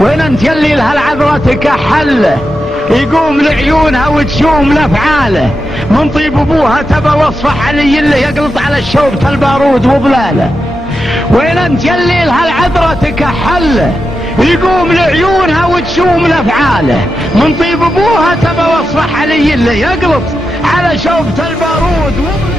وين انت يلي لها العذرة تكحله، يقوم لعيونها وتشوم لافعاله، من طيب ابوها تبى وصفه علي اللي يقلط على الشوبة البارود وظلاله. وين انت يلي لها العذرة تكحله، يقوم لعيونها وتشوم لافعاله، من طيب ابوها تبى وصفه علي اللي يقلط على شوبة البارود وظلاله.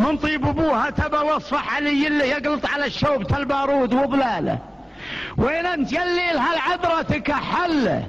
من طيب ابوها تبى وصفح علي اللي يقلط على الشوب البارود وضلاله. وين انت يلي لها العذرة تكحله